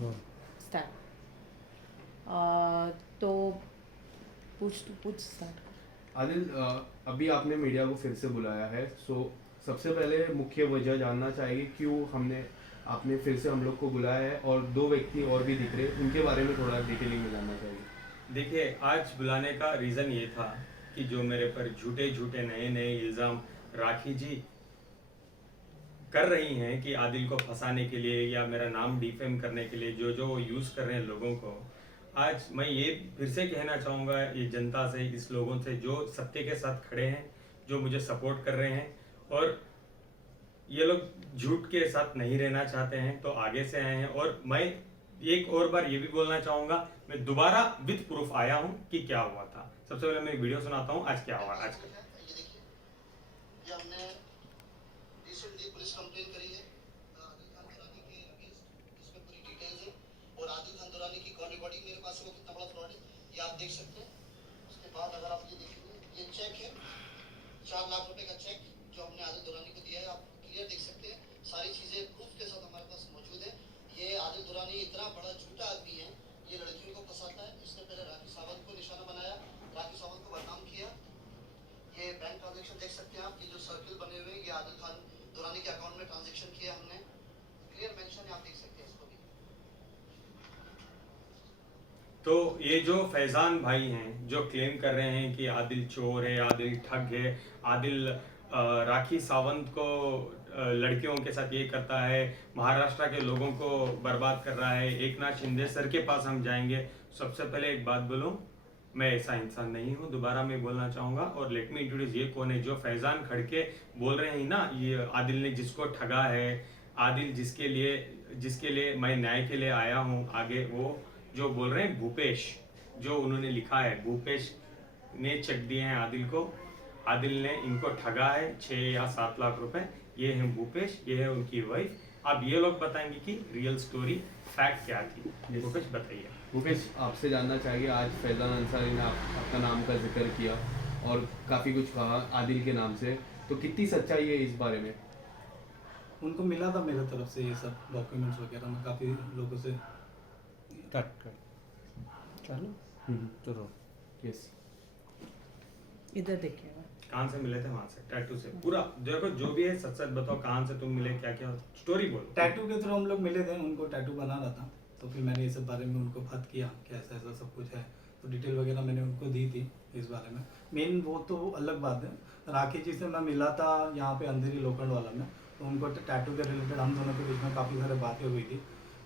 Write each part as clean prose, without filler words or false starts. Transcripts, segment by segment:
Start. तो पूछ start. Adil, अभी आपने मीडिया को फिर से बुलाया है, सो सबसे पहले मुख्य वजह जानना चाहिए क्यों हमने आपने फिर से हम लोग को बुलाया है, और दो व्यक्ति और भी दिख रहे हैं, उनके बारे में थोड़ा डिटेलिंग में जानना चाहिए। देखिए, आज बुलाने का रीज़न ये था कि जो मेरे पर झूठे झूठे नए नए इल्ज़ाम राखी जी कर रही हैं कि आदिल को फंसाने के लिए या मेरा नाम डिफेम करने के लिए जो जो वो यूज़ कर रहे हैं लोगों को, आज मैं ये फिर से कहना चाहूँगा ये जनता से, इस लोगों से जो सत्य के साथ खड़े हैं, जो मुझे सपोर्ट कर रहे हैं, और ये लोग झूठ के साथ नहीं रहना चाहते हैं तो आगे से आए हैं। और मैं एक और बार ये भी बोलना चाहूँगा, मैं दोबारा विद प्रूफ आया हूँ कि क्या हुआ था। सबसे पहले मैं एक वीडियो सुनाता हूँ आज क्या हुआ आज का। ये देखिए, ये हमने रिसेंटली पुलिस कंप्लेन करी है आदिल खान दुरानी के अगेंस्ट, इसमें पूरी डिटेल्स है और आदिल खान दुरानी की कौन बॉडी मेरे पास है, वो कितना बड़ा फ्रॉड है ये आप देख सकते हैं। उसके बाद अगर आप ये देखेंगे, ये चेक है 4 लाख रुपए का चेक जो हमने आदिल दुरानी को दिया है, आप क्लियर देख सकते हैं, सारी चीजें प्रूफ के साथ हमारे पास मौजूद है। ये आदिल दुरानी इतना बड़ा झूठा आदमी है, ये लड़कियों को फंसाता है। इसने पहले राखी सावंत को निशाना बनाया, राखी सावंत को बदनाम किया। ये बैंक ट्रांजैक्शन देख सकते हैं आप, ये जो सर्किल बने हुए हैं ये आदिल खान दुरानी के अकाउंट में ट्रांजैक्शन किया हमने, क्लियर मेंशन है, आप देख सकते हैं इसको भी। तो ये जो फैज़ान भाई हैं जो क्लेम कर रहे हैं कि आदिल चोर है, आदिल ठग है, आदिल राखी सावंत को लड़कियों के साथ ये करता है, महाराष्ट्र के लोगों को बर्बाद कर रहा है, एक नाथ शिंदे सर के पास हम जाएंगे। सबसे पहले एक बात बोलूं, मैं ऐसा इंसान नहीं हूं, दोबारा मैं बोलना चाहूँगा। और लेट मी इंट्रोड्यूस, ये कौन है जो फैज़ान खड़के बोल रहे हैं ना, ये आदिल ने जिसको ठगा है, आदिल जिसके लिए मैं न्याय के लिए आया हूँ आगे, वो जो बोल रहे हैं भूपेश, जो उन्होंने लिखा है, भूपेश ने चेक दिए हैं आदिल को, आदिल ने इनको ठगा है 6 या 7 लाख रुपए। ये है भूपेश, ये है उनकी वाइफ। अब ये लोग बताएंगे कि रियल स्टोरी फैक्ट क्या थी। भूपेश बताइए। मुकेश, आपसे जानना चाहिए, आज फैज़ान अंसारी ने आपका नाम का जिक्र किया और काफ़ी कुछ कहा आदिल के नाम से, तो कितनी सच्चाई है इस बारे में? उनको मिला था मेरे तरफ से ये सब डॉक्यूमेंट्स वगैरह, मैं काफ़ी लोगों से चलो यस। इधर देखिएगा। कहाँ से मिले थे? वहां से, टैटू से। पूरा देखो, जो भी है सच सच बताओ, कहाँ से तुम मिले, क्या क्या स्टोरी बोलो। टैटू के थ्रू हम लोग मिले थे, उनको टैटू बना रहा था, तो फिर मैंने ये सब बारे में उनको बात किया कि ऐसा ऐसा सब कुछ है, तो डिटेल वगैरह मैंने उनको दी थी इस बारे में। मेन वो तो अलग बात है, राखी जी से मैं मिला था यहाँ पे अंधेरी लोखंड वाला में, तो उनको टैटू के रिलेटेड हम दोनों के बीच में काफ़ी सारी बातें हुई थी।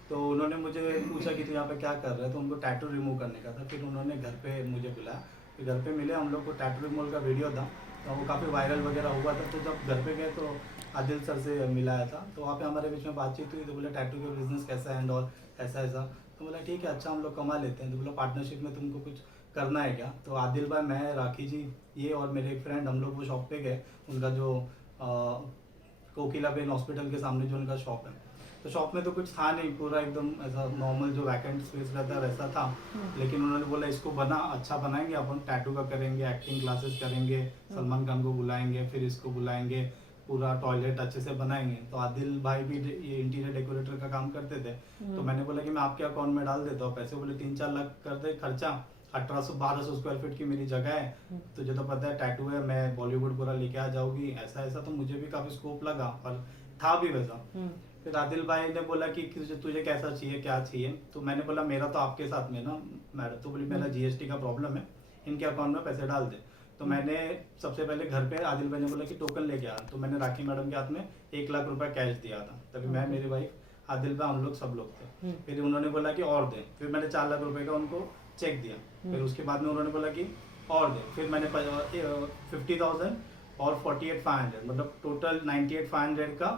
तो उन्होंने मुझे पूछा कि तू यहाँ पे क्या कर रहा है, तो उनको टैटू रिमूव करने का था। फिर उन्होंने घर पे मुझे बुलाया, फिर घर पे मिले हम लोग को, टैटू रिमूवल का वीडियो था, तो वो काफ़ी वायरल वगैरह हुआ था। तो जब घर पे गए तो आदिल सर से मिलाया था, तो वहाँ पे हमारे बीच में बातचीत हुई। तो बोले टैटू का बिजनेस कैसा है एंड ऑल, ऐसा ऐसा। तो बोला ठीक है, अच्छा हम लोग कमा लेते हैं। तो बोला पार्टनरशिप में तुमको कुछ करना है क्या? तो आदिल भाई, मैं, राखी जी, ये और मेरे एक फ्रेंड, हम लोग वो शॉप पे गए। उनका जो कोकिला बेन हॉस्पिटल के सामने जो उनका शॉप है, तो शॉप में तो कुछ था नहीं, पूरा एकदम ऐसा नॉर्मल जो वैकेंट स्पेस रहता है वैसा था। लेकिन उन्होंने बोला इसको अच्छा बनाएंगे, अपन टैटू का करेंगे, एक्टिंग क्लासेस करेंगे, सलमान खान को बुलाएंगे, फिर इसको बुलाएंगे, पूरा टॉयलेट अच्छे से बनाएंगे। तो आदिल भाई भी ये इंटीरियर डेकोरेटर का काम करते थे, तो मैंने बोला कि मैं आपके अकाउंट में डाल देता हूँ पैसे। बोले 3-4 लाख कर दे खर्चा, 1800-1200 स्क्वायर फीट की मेरी जगह है, तुझे तो पता है टैटू है, मैं बॉलीवुड पूरा लेके आ जाऊंगी, ऐसा ऐसा। तो मुझे भी काफी स्कोप लगा और था भी वैसा। फिर आदिल भाई ने बोला कि तुझे कैसा चाहिए, क्या चाहिए? तो मैंने बोला मेरा तो आपके साथ में ना मैडम। तो बोली मेरा जीएसटी का प्रॉब्लम है, इनके अकाउंट में पैसे डाल दे। तो मैंने सबसे पहले घर पे आदिल भाई ने बोला कि टोकन लेके आ, तो मैंने राखी मैडम के हाथ में 1 लाख रुपए कैश दिया था। तभी मैं, मेरी वाइफ, आदिल भाई, हम लोग सब लोग थे। फिर उन्होंने बोला कि और दे, फिर मैंने 4 लाख रुपए का उनको चेक दिया। फिर उसके बाद में उन्होंने बोला कि और दे, फिर मैंने 50,000 और 48,500, मतलब टोटल 98,500 का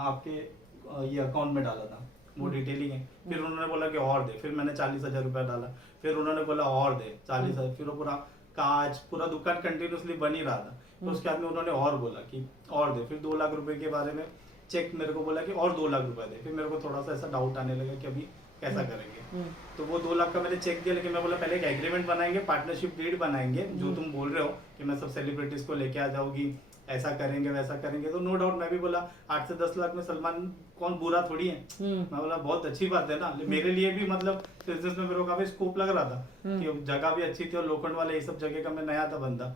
आपके ये अकाउंट में डाला था, वो डिटेलिंग है। फिर उन्होंने बोला कि और दे, फिर मैंने 40,000 रुपया डाला। फिर उन्होंने बोला और दे 40,000, फिर वो पूरा कांच, पूरा दुकान कंटिन्यूसली बन ही रहा था। तो उसके बाद में उन्होंने और बोला कि और दे, फिर 2 लाख रुपए के बारे में चेक मेरे को बोला कि और 2 लाख रुपए दे। फिर मेरे को थोड़ा सा ऐसा डाउट आने लगा कि अभी कैसा करेंगे। तो वो 2 लाख का मैंने चेक दिया, लेकिन मैं बोला पहले एक एग्रीमेंट बनाएंगे, पार्टनरशिप डीड बनाएंगे, जो तुम बोल रहे हो कि मैं सब सेलिब्रिटीज को लेके आ जाऊंगी, ऐसा करेंगे वैसा करेंगे, तो नो डाउट मैं भी बोला 8 से 10 लाख में सलमान कौन बुरा थोड़ी है। मैं बोला बहुत अच्छी बात है ना, मेरे लिए भी मतलब बिजनेस में मेरे को काफी स्कोप लग रहा था कि जगह भी अच्छी थी और लोखंड वाले ये सब जगह का मैं नया था बंदा।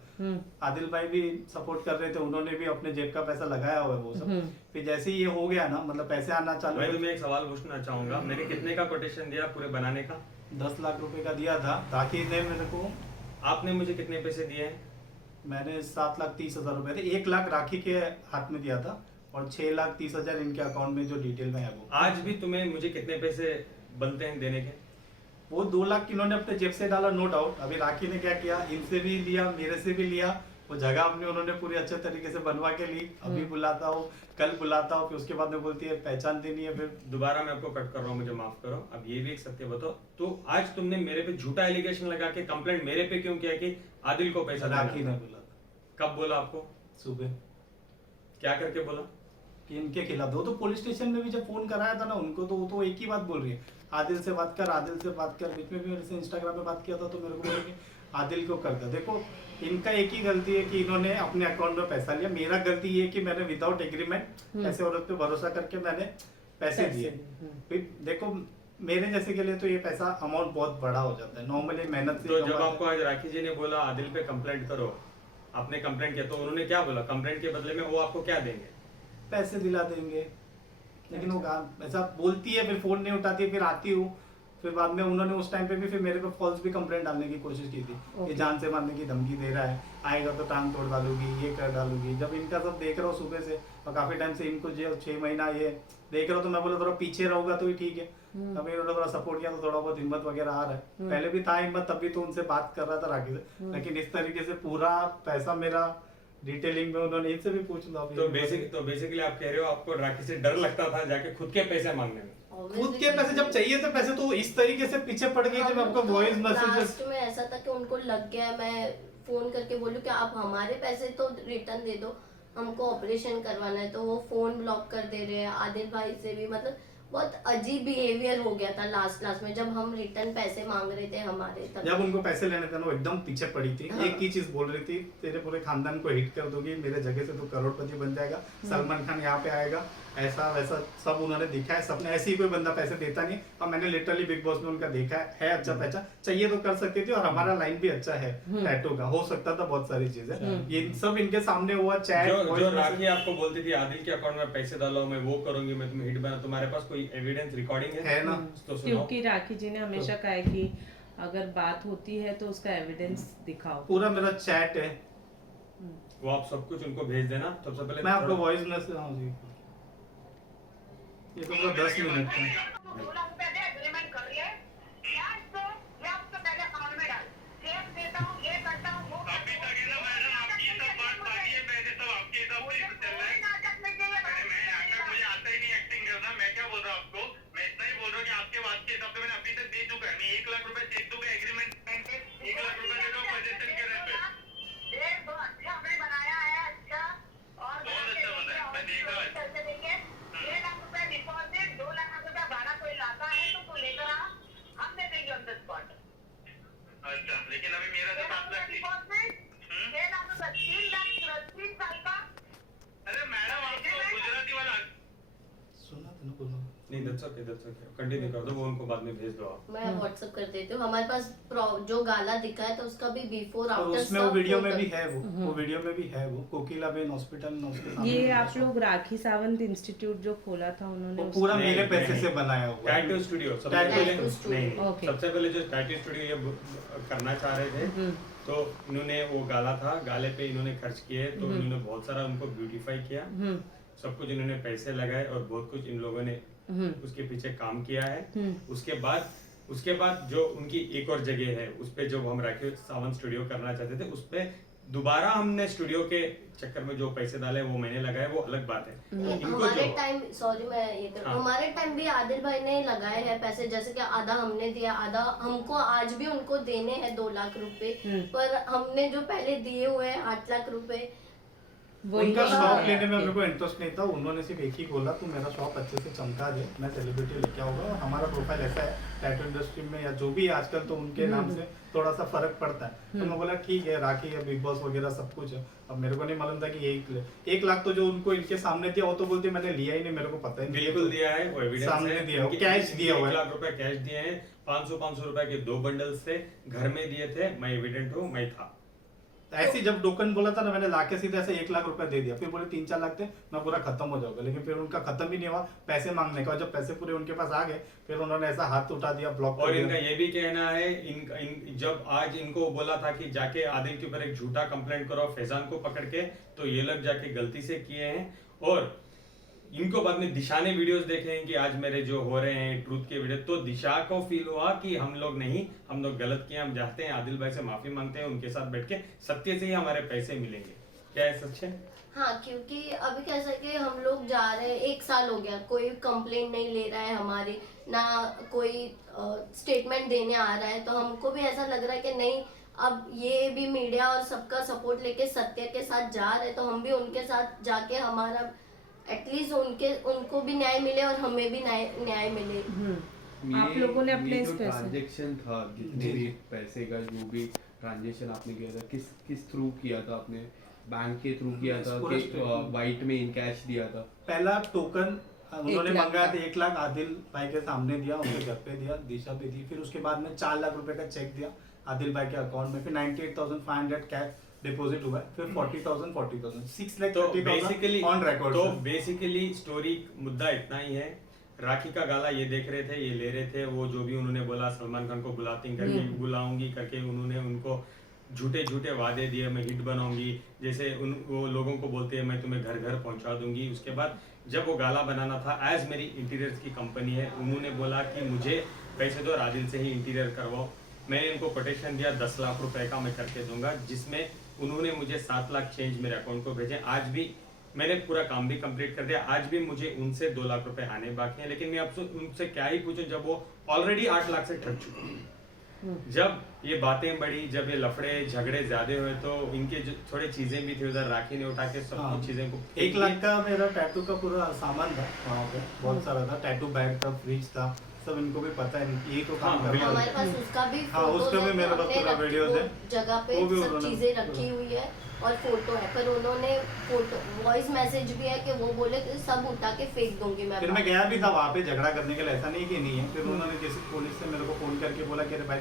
आदिल भाई भी सपोर्ट कर रहे थे, उन्होंने भी अपने जेब का पैसा लगाया हुआ है वो सब। फिर जैसे ही ये हो गया ना, मतलब पैसे आना चालू मैं तुम्हें एक सवाल पूछना चाहूंगा, मैंने कितने का कोटेशन दिया पूरे बनाने का? 10 लाख रुपए का दिया था, ताकि ने मेरे को, आपने मुझे कितने पैसे दिए हैं? मैंने 7,30,000 रुपए थे, 1 लाख राखी के हाथ में दिया था और 6,30,000 इनके अकाउंट में जो डिटेल में है वो। आज भी तुम्हें मुझे कितने पैसे बनते हैं देने के? वो 2 लाख इन्होंने अपने जेब से डाला, नो डाउट। अभी राखी ने क्या किया, इनसे भी लिया मेरे से भी लिया, वो जगह अपनी उन्होंने पूरी अच्छे तरीके से बनवा के ली। अभी बुलाता हूँ, कल बुलाता हूँ, फिर उसके बाद में बोलती है पहचान देनी है। फिर दोबारा मैं आपको कट कर रहा हूँ, मुझे माफ करो। अब ये भी एक सत्य बताओ, तो आज तुमने मेरे पे झूठा एलिगेशन लगा के कंप्लेंट मेरे पे क्यों किया कि आदिल को पैसा राखी देना ने था? बोला था कब बोला आपको? सुबह क्या करके बोला? कि इनके खिलाफ दो। तो पुलिस स्टेशन में भी जब फोन कराया था ना उनको, तो वो तो एक ही बात बोल रही है, आदिल से बात कर, आदिल से बात कर। बीच में भी मेरे से इंस्टाग्राम पे बात किया था, तो मेरे को बोले आदिल को कर दो। देखो इनका एक ही गलती है कि इन्होंने अपने अकाउंट में पैसा लिया। मेरा गलती ये है कि मैंने विदाउट एग्रीमेंट ऐसे औरत पे भरोसा करके मैंने पैसे दिए। फिर देखो मेरे जैसे के लिए तो ये पैसा अमाउंट बहुत बड़ा हो जाता है, नॉर्मली मेहनत से। तो जब आपको आज राखी जी ने बोला आदिल पे कंप्लेंट करो, आपने कंप्लेंट किया, तो उन्होंने क्या बोला? कंप्लेंट के बदले में वो आपको क्या देंगे? पैसे दिला देंगे। लेकिन वो ऐसा बोलती है, फिर फोन नहीं उठाती है, फिर आती हूँ, फिर बाद में उन्होंने उस टाइम पे भी फिर मेरे पे फॉल्स भी कंप्लेंट डालने की कोशिश की थी कि जान से मारने की धमकी दे रहा है, आएगा तो टांग तोड़ डालूगी, ये कर डालूगी। जब इनका सब देख रहा हूँ सुबह से और काफी टाइम से इनको जो 6 महीना ये देख रहा हूँ, तो मैं बोला थोड़ा पीछे रहूंगा तो ही ठीक है। तब इन्होंने थोड़ा सपोर्ट किया तो थोड़ा बहुत हिम्मत वगैरह आ रहा है। पहले भी था हिम्मत, तभी तो उनसे बात कर रहा था राखी से। लेकिन इस तरीके से पूरा पैसा मेरा डिटेलिंग में उन्होंने इनसे भी पूछ लो। तो बेसिकली आप कह रहे हो आपको राखी से डर लगता था जाके खुद के पैसे मांगने में? खुद के पैसे जब चाहिए थे पैसे, तो इस तरीके से पीछे पड़ गई जब आपको वॉइस मैसेजेस। लास्ट में ऐसा था कि उनको लग गया, मैं फोन करके बोलूं कि आप हमारे पैसे तो रिटर्न दे दो, हमको ऑपरेशन करवाना है। तो वो फोन ब्लॉक कर दे रहे हैं। आदिल भाई से भी मतलब बहुत अजीब बिहेवियर हो गया था लास्ट में, जब हम रिटर्न पैसे मांग रहे थे हमारे। तब जब उनको पैसे लेने थे ना, वो एकदम पीछे पड़ी थी। हाँ। एक ही चीज बोल रही थी, तेरे पूरे खानदान को हिट कर दूंगी, मेरे जगह से तो करोड़पति बन जाएगा, सलमान खान यहाँ पे आएगा, ऐसा वैसा सब उन्होंने दिखा है। सबने ऐसे ही कोई बंदा पैसे देता नहीं। और मैंने लिटरली बिग बॉस में उनका देखा है अच्छा पैसा चाहिए तो कर सकती थी। और हमारा लाइन भी अच्छा है टैटू का, हो सकता था बहुत सारी चीजें। ये सब इनके सामने हुआ। चैट जो राखी आपको बोलती थी आदिल के अकाउंट में पैसे डालो, मैं वो करूंगी, मैं तुम्हें हिट बना, तुम्हारे पास कोई एविडेंस रिकॉर्डिंग है ना? तो सुनाओ। क्योंकि राखी जी ने हमेशा कहा है कि अगर बात होती है तो उसका एविडेंस दिखाओ। पूरा मेरा चैट है, वो आप सब कुछ उनको भेज देना। सबसे पहले मैं आपको वॉइस मैसेज। हाँ जी, ये तो 10 मिनट का। 2 लाख रुपए दे, एग्रीमेंट कर लिए, ब्याज तो मैं आपको पहले अकाउंट में डाल, चेक देता हूँ, ये करता हूँ, वो अभी तक है ना मैडम, आपकी सब बात सारी है, पहले सब आपके हिसाब से चल रहा है। नाटक में जो ये अरे मैं नाटक, मुझे आता ही नहीं एक्टिंग करना। मैं क्या बोल रहा हूँ आपको, मैं इतना ही बोल रहा हूँ कि आपके बात के हिसाब से मैंने अभी तक दे चुका है। मैं 1 लाख रुपए चेक दूंगा एग्रीमेंट पे, 1 लाख रुपए दे दो पोजीशन के रहते। देख दो, अच्छा हमने बनाया है, अच्छा और बहुत अच्छा बना है, मैं देखा है। कैसे देंगे? 1 लाख रुपए डिपॉजिट, 2 लाख रुपए भाड़ा कोई लाता है तो तू लेकर आ, हम दे देंगे ऑन द स्पॉट। अच्छा, लेकिन अभी मेरा तो 7 लाख थी। 6 लाख रुपए, 3 लाख 3 साल का। अरे मैडम, आपको गुजराती वाला सुना था ना, बोलो। नहीं, that's okay, कंटिन्यू कर दो, वो उनको बाद में भेज दो आप। मैं व्हाट्सएप कर देती हूँ। हमारे पास जो गाला दिखा है तो उसका भी बिफोर और आफ्टर उसमें वो वीडियो में भी है, वो वीडियो में भी है वो कोकिला बेन हॉस्पिटल में उसके सामने। ये आप लोग राखी सावंत इंस्टीट्यूट जो खोला था उन्होंने वो पूरा नहीं, मेरे पैसे नहीं। से बनाया हुआ है। टैटू स्टूडियो सबसे Tattoo पहले studio, नहीं, okay. सबसे पहले जो टैटू स्टूडियो ये करना चाह रहे थे, तो इन्होंने वो गाला था, गाले पे इन्होंने खर्च किए, तो इन्होंने बहुत सारा उनको ब्यूटीफाई किया, सब कुछ इन्होंने पैसे लगाए और बहुत कुछ इन लोगों ने उसके पीछे काम किया है। उसके बाद जो उनकी एक और जगह है, उस पे जो हम राखी सावंत स्टूडियो करना चाहते थे, उस पे दोबारा हमने स्टूडियो के चक्कर में जो पैसे डाले वो मैंने लगाए, वो अलग बात है। इनको हमारे जो टाइम, सॉरी मैं ये कर, हाँ। हमारे टाइम भी आदिल भाई ने लगाए हैं पैसे, जैसे कि आधा हमने दिया, आधा हमको आज भी उनको देने हैं 2 लाख रुपए। पर हमने जो पहले दिए हुए हैं 8 लाख रुपए, वही उनका है शॉप आपके। लेने में मेरे को इंटरेस्ट नहीं था, उन्होंने सिर्फ एक ही बोला तू मेरा शॉप अच्छे से चमका दे, मैं सेलिब्रिटी लेके आऊंगा और हमारा प्रोफाइल ऐसा है टैटू इंडस्ट्री में या जो भी है आजकल तो उनके नाम से थोड़ा सा फर्क पड़ता है। तो मैं बोला ठीक है, राखी है, बिग बॉस वगैरह सब कुछ है। अब मेरे को नहीं मालूम था कि 1 लाख तो जो उनको इनके सामने दिया वो तो बोलते मैंने लिया ही नहीं, मेरे को पता ही नहीं। बिल्कुल दिया है, वो एविडेंस सामने है, दिया, उनके कैश दिया हुआ है। 1 लाख रुपए कैश दिए हैं, 500 रुपए के 2 बंडल्स थे, घर में दिए थे, मैं एविडेंट हूँ, मैं था। ऐसे जब टोकन बोला था ना, मैंने लाके सीधे ऐसे 1 लाख रुपए दे दिया, फिर बोले 3-4 लाख थे मैं पूरा खत्म हो जाऊंगा, लेकिन फिर उनका खत्म भी नहीं हुआ पैसे मांगने का। जब पैसे पूरे उनके पास आ गए फिर उन्होंने ऐसा हाथ उठा दिया, ब्लॉक कर और दिया। इनका ये भी कहना है, जब आज इनको बोला था कि जाके आदिल के ऊपर एक झूठा कंप्लेंट करो फैजान को पकड़ के, तो ये लोग जाके गलती से किए हैं। और इनको बाद में दिशा ने वीडियोस देखे हैं कि आज मेरे जो हो रहे हैं ट्रूथ के वीडियो, तो दिशा को फील हुआ कि हम लोग गलत किए, हम चाहते हैं आदिल भाई से माफी मांगते हैं, उनके साथ बैठ के सत्य से ही हमारे पैसे मिलेंगे। क्या है सच है? हाँ, क्योंकि अभी कैसा है कि हम लोग जा रहे हैं, 1 साल हो गया, कोई कंप्लेंट नहीं ले रहा है हमारी, ना कोई स्टेटमेंट देने आ रहा है, तो हमको भी ऐसा लग रहा है कि नहीं, अब ये भी मीडिया और सबका सपोर्ट लेके सत्य के साथ जा रहे, तो हम भी उनके साथ जाके हमारा एटलीस्ट उनको भी न्याय मिले और हमें भी न्याय मिले। आप लोगों ने अपने ये इस जो पैसे ट्रांजैक्शन था, जितने भी पैसे का जो भी ट्रांजैक्शन आपने किया था, किस थ्रू किया था? आपने बैंक के थ्रू किया था पूरा कि वाइट में इन कैश दिया था? पहला टोकन उन्होंने 1 लाख मंगाया का। था, 1 लाख आदिल भाई के सामने दिया, उनके घर पे दिया, दिशा पे दी। फिर उसके बाद में 4 लाख रुपए का चेक दिया आदिल भाई के अकाउंट में, फिर 98,500 कैश डिपॉजिट हुआ है, फिर 40,000 6,30,000 ऑन रिकॉर्ड। तो बेसिकली स्टोरी मुद्दा इतना ही है। राखी का गाला ये देख रहे थे, ये ले रहे थे, वो जो भी उन्होंने बोला सलमान खान को बुलाऊंगी करके उन्होंने उनको झूठे वादे दिए, मैं हिट बनाऊंगी, जैसे वो लोगों को बोलते हैं मैं तुम्हें घर घर पहुंचा दूंगी। उसके बाद जब वो गाला बनाना था, एज मेरी इंटीरियर्स की कंपनी है, उन्होंने बोला कि मुझे पैसे दो, आदिल से ही इंटीरियर करवाओ। मैंने इनको कोटेशन दिया 10 लाख रुपए का मैं करके दूंगा, जिसमें उन्होंने मुझे 7 लाख चेंज मेरे अकाउंट को भेजे। आज भी मैंने पूरा काम भी कंप्लीट कर दिया, आज भी मुझे उनसे 2 लाख रुपए आने बाकी हैं। लेकिन मैं आपसे उनसे क्या ही पूछूं, जब वो ऑलरेडी 8 लाख से ठग चुके हैं। जब ये बातें बढ़ी, जब ये लफड़े झगड़े ज्यादा हुए, तो इनके जो थोड़े चीजें भी थी उधर, राखी ने उठा के सब कुछ चीजें को 1 लाख का मेरा टैटू का पूरा सामान था वहाँ पे, बहुत सारा था, टैटू बैग था, फ्रिज था, सब इनको भी पता है, यही तो काम कर रहा है। हमारे पास उसका भी हाँ, फोटोज उसका भी है, मेरे तो पास हमने पूरा वीडियोस है, जगह पे वो भी सब उन्होंने- चीजें रखी हुई है और फोटो है, पर उन्होंने फोटो वॉइस मैसेज भी है कि वो बोले कि सब उठा के फेंक दूंगी मैं। फिर मैं गया भी था वहाँ पे झगड़ा करने के लिए, ऐसा नहीं कि नहीं है। फिर उन्होंने जैसे पुलिस से मेरे को फोन करके बोला कि अरे भाई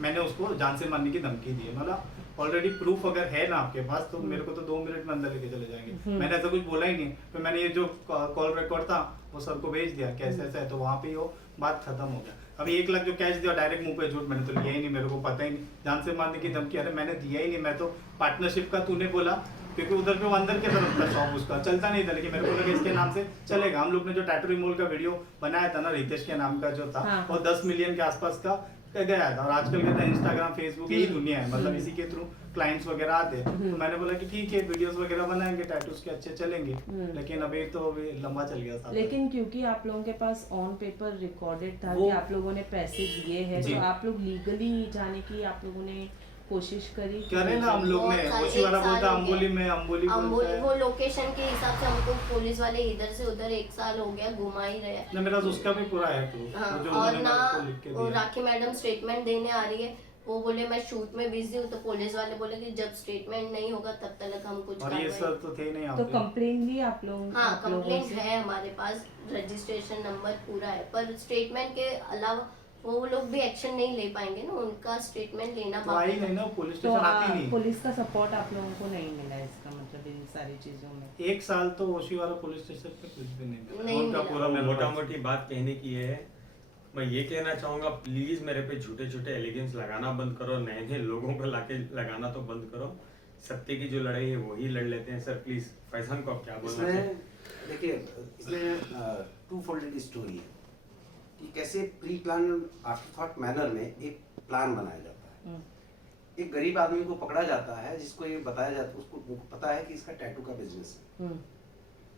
मैंने उसको जान से मारने की धमकी दी है। मतलब ऑलरेडी प्रूफ अगर है ना आपके पास तो मेरे को तो 2 मिनट में अंदर लेके चले जाएंगे। मैंने ऐसा कुछ बोला ही नहीं। फिर मैंने ये जो कॉल रिकॉर्ड था वो सर को भेज दिया कि ऐसा है, तो वहाँ पे वो बात खत्म हो गया। अभी 1 लाख जो कैश दिया डायरेक्ट मुंह पे झूठ, मैंने तो लिया ही नहीं, मेरे को पता ही नहीं, जान से मारने की धमकी, अरे मैंने दिया ही नहीं, मैं तो पार्टनरशिप का तूने बोला, क्योंकि उधर पे वो अंदर के तरफ था शॉप, उसका चलता नहीं था, लेकिन मेरे को लगा इसके नाम से चलेगा। हम लोग ने जो टैटू रिमूवल का वीडियो बनाया था ना, रितेश के नाम का जो था, हाँ। वो 10 मिलियन के आसपास का गया था। और आजकल कहते हैं इंस्टाग्राम, फेसबुक यही दुनिया है, मतलब इसी के थ्रू क्लाइंट्स वगैरह आते हैं। तो मैंने बोला कि ठीक है, वीडियोस वगैरह बनाएंगे, टैटूज के अच्छे चलेंगे, लेकिन अभी तो अभी लंबा चल गया साथ। लेकिन क्योंकि आप लोगों के पास ऑन पेपर रिकॉर्डेड था वो- कि आप लोगों ने पैसे दिए हैं, जी। तो आप लोग लीगली जाने की आप लोगों ने कोशिश करी? करे ना हम लोग ने, बहुत साल- वो शिवाला 1 साल बोलता हो अंबोली गया। में, अंबोली बोलता है। वो लोकेशन के हिसाब से हमको पुलिस वाले इधर से उधर 1 साल हो गया घुमा ही रहे हैं। ना मेरा उसका भी पूरा है proof, हाँ, वो जो और उन्होंने ना मेरे को लिख के वो दिया। राखी मैडम स्टेटमेंट देने आ रही है, वो बोले मैं शूट में बिजी हूँ, तो पुलिस वाले बोले कि जब स्टेटमेंट नहीं होगा तब तक हम कुछ और ये कार्रवाई- सर तो थे नहीं यहाँ तो पे। कंप्लेन ली आप लोग? हाँ, आप लोगों कंप्लेंट से? है हमारे पास, रजिस्ट्रेशन नंबर पूरा है, पर स्टेटमेंट के अलावा वो लोग भी एक्शन नहीं ले पाएंगे ना, उनका स्टेटमेंट लेना तो आई बाकी नहीं है। ना, पुलिस तो स्टेशन आती नहीं। पुलिस का सपोर्ट आप लोगों को नहीं मिला, इसका मतलब इन सारी चीजों में? 1 साल तो ओशीवाला पुलिस स्टेशन पे कुछ भी नहीं मिला। नहीं उनका मिला। पूरा मेरे मोटा पास- मोटी बात कहने की है, मैं ये कहना चाहूंगा, प्लीज मेरे पे झूठे झूठे एलिगेंस लगाना बंद करो, नए नए लोगों को लाके लगाना तो बंद करो। सत्य की जो लड़ाई है वही लड़ लेते हैं सर। प्लीज फैजान को आप क्या बोलना इसमें चाहिए? देखिए, इसमें 2 फोल्डेड स्टोरी है कि कैसे pre plan after thought manner में एक प्लान बनाया जाता है। एक गरीब आदमी को पकड़ा जाता है, जिसको ये बताया जाता है, उसको पता है कि इसका टैटू का बिजनेस है।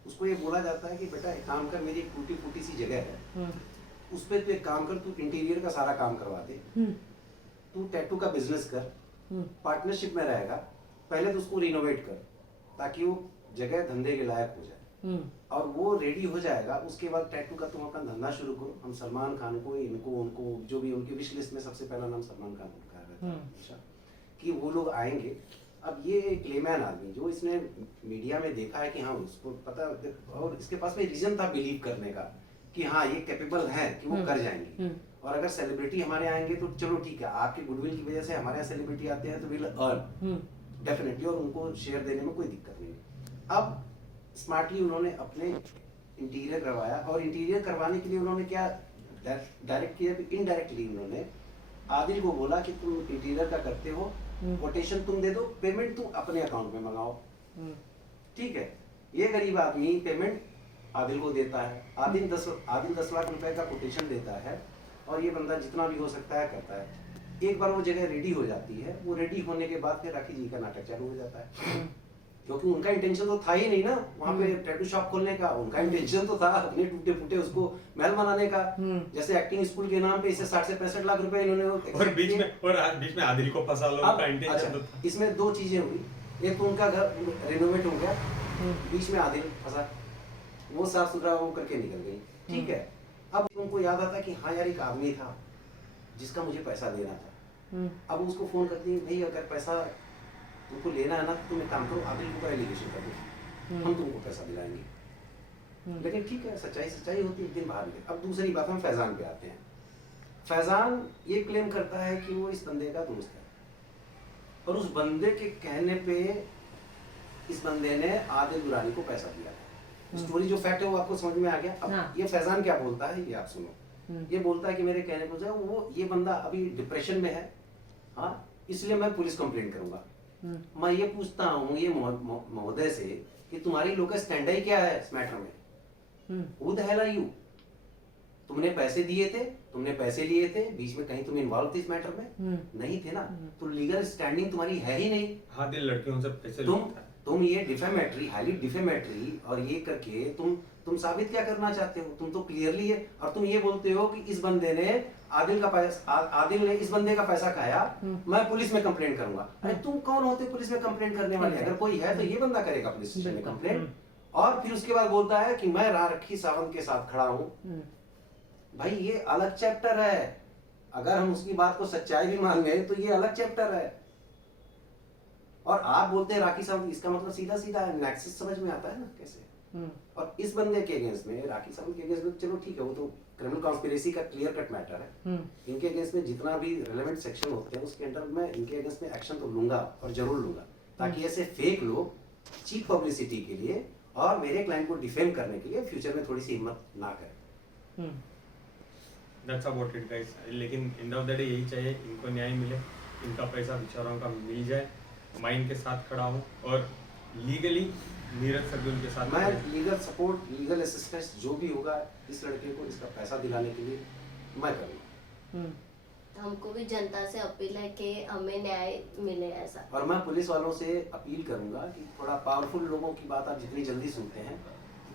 उसको ये बोला जाता है कि बेटा एक काम कर, मेरी एक टूटी फूटी सी जगह है, उस पर तू एक काम कर, तू इंटीरियर का सारा काम करवा दे, तू टैटू का बिजनेस कर, पार्टनरशिप में रहेगा, पहले तो उसको रिनोवेट कर ताकि वो जगह धंधे के लायक हो जाए और वो रेडी हो जाएगा, उसके बाद टैटू का तुम अपना धंधा शुरू करो। हम सलमान खान को, इनको, उनको, जो भी उनकी विश लिस्ट में सबसे पहला नाम सलमान खान का रहता है हमेशा, कि वो लोग आएंगे। अब ये क्लेमैन आदमी जो इसने मीडिया में देखा है कि हाँ उसको पता, और इसके पास में रीजन था बिलीव करने का कि हाँ ये कैपेबल है कि वो कर जाएंगे। और अगर सेलिब्रिटी हमारे आएंगे तो चलो ठीक है, आपके गुडविल की वजह से हमारे यहाँ सेलिब्रिटी आते हैं तो विल अर्न डेफिनेटली, और उनको शेयर देने में कोई दिक्कत नहीं। अब स्मार्टली उन्होंने अपने इंटीरियर करवाया, और इंटीरियर करवाने के लिए उन्होंने क्या डायरेक्ट किया, इनडायरेक्टली उन्होंने आदिल को बोला कि तुम इंटीरियर का करते हो, कोटेशन तुम दे दो, पेमेंट तुम अपने अकाउंट में मंगाओ। ठीक है, ये गरीब आदमी पेमेंट आदिल को देता है, आदिल 10 लाख रुपए का कोटेशन देता है, और ये बंदा जितना भी हो सकता है करता है। एक बार वो जगह रेडी हो जाती है, वो रेडी होने के बाद फिर राखी जी का नाटक चालू हो जाता है, क्योंकि उनका इंटेंशन तो था ही नहीं ना वहाँ पे टैटू शॉप खोलने का। उनका इंटेंशन तो था अपने टूटे फूटे उसको महल बनाने का। जैसे एक्टिंग स्कूल के नाम पे इसे 60 से 65 लाख रुपए इन्होंने और बीच में आदिल को फंसा लो, उनका इंटेंशन तो था। इसमें दो चीजें हुई, एक तो उनका घर रेनोवेट हो गया, बीच में आदिल फंसा, वो साफ सुथरा वो करके निकल गई। ठीक है, अब उनको याद आता कि हाँ यार एक आदमी था जिसका मुझे पैसा देना था। अब उसको फोन करती है, भाई अगर पैसा तुमको लेना है ना तो तुम एक काम करो, आदिल को एलिगेशन कर दो, हम तुमको पैसा दिलाएंगे। लेकिन ठीक है, सच्चाई होती है, एक दिन बाहर निकले। अब दूसरी बात हम फैजान पे आते हैं। फैजान ये क्लेम करता है कि वो इस बंदे का दोस्त है, और उस बंदे के कहने पे इस बंदे ने आदिल दुरानी को पैसा दिया है। स्टोरी जो फैक्ट है वो आपको समझ में आ गया। अब ये फैजान क्या बोलता है ये आप सुनो। ये बोलता है कि मेरे कहने पर वो ये बंदा अभी डिप्रेशन में है, हाँ इसलिए मैं पुलिस कंप्लेंट करूंगा। मैं ये पूछता हूँ ये महोदय से कि तुम्हारी लोकल स्टैंड ही क्या है इस मैटर में? Who the hell are you? तुमने पैसे दिए थे, तुमने पैसे लिए थे, बीच में कहीं तुम इन्वॉल्व थे इस मैटर में? नहीं थे ना, तो लीगल स्टैंडिंग तुम्हारी है ही नहीं। हाँ, दिल लड़कियों से पैसे तुम ये डिफेमेटरी, हाईली डिफेमेटरी और ये करके तुम साबित क्या करना चाहते हो? तुम तो क्लियरली है, और तुम ये बोलते हो कि इस बंदे ने आदिल ने इस बंदे का पैसा खाया, मैं पुलिस में कंप्लेंट करूंगा। अरे तुम कौन होते पुलिस में कंप्लेंट करने वाले? अगर कोई है तो ये बंदा करेगा पुलिस स्टेशन में कंप्लेंट। और फिर उसके बाद बोलता है कि मैं राखी सावंत के साथ खड़ा हूँ। भाई ये अलग चैप्टर है, अगर हम उसकी बात को सच्चाई भी मान गए तो ये अलग चैप्टर है। और आप बोलते हैं राखी सावंत, इसका मतलब सीधा सीधा नेक्सस समझ में आता है ना कैसे। और इस बंदे के अगेंस्ट में, राखी सावंत के अगेंस्ट में, चलो ठीक है वो तो क्रिमिनल कॉन्स्पिरेसी का क्लियर कट मैटर है। इनके अगेंस्ट में जितना भी रेलेवेंट सेक्शन होते हैं उसके अंडर में इनके अगेंस्ट में एक्शन तो लूंगा और जरूर लूंगा, ताकि ऐसे फेक लोग चीप पब्लिसिटी के लिए और मेरे क्लाइंट को डिफेम करने के लिए फ्यूचर में थोड़ी सी हिम्मत ना करें। That's about it guys। लेकिन एंड ऑफ द डे यही चाहिए, इनको न्याय मिले, इनका पैसा बेचारों का मिल जाए। मैं इनके साथ खड़ा हूँ और लीगली नीरज सदुल के साथ मैं लीगल सपोर्ट, लीगल असिस्टेंस जो भी होगा इस लड़के को इसका पैसा दिलाने के लिए मैं करूँगा। हमको भी जनता से अपील है कि हमें न्याय मिले ऐसा। और मैं पुलिस वालों से अपील करूंगा कि थोड़ा पावरफुल लोगों की बात आप जितनी जल्दी सुनते हैं,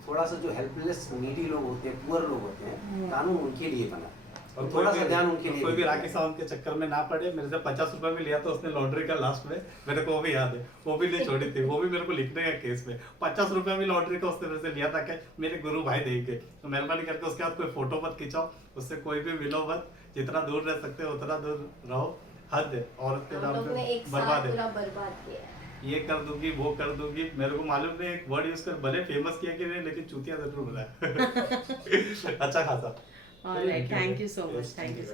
थोड़ा सा जो हेल्पलेस नीडी लोग होते हैं, पुअर लोग होते हैं, कानून उनके लिए बना, और थोड़ा सा ध्यान उनके लिए। कोई भी राखी सावंत के चक्कर में ना पड़े। मेरे से 50 रुपए में लिया था उसने लॉन्ड्री का लास्ट में, मेरे को वो भी याद है, वो भी नहीं छोड़ी थी, वो भी मेरे को लिखने का केस में 50 रुपए में लॉन्ड्री का उसने मेरे से लिया था। क्या मेरे गुरु भाई देंगे तो मेहरबानी करके उसके बाद कोई फोटो मत खिंचाओ, उससे कोई भी मिलो मत, जितना दूर रह सकते हो उतना दूर रहो। हद है, औरत के नाम पे बर्बाद है, बर्बाद किया। ये कर दूंगी वो कर दूंगी, मेरे को मालूम नहीं एक वर्ड यूज कर भले फेमस किया कि नहीं, लेकिन चूतिया जरूर बनाया। अच्छा खासा। All right, thank you so much guys.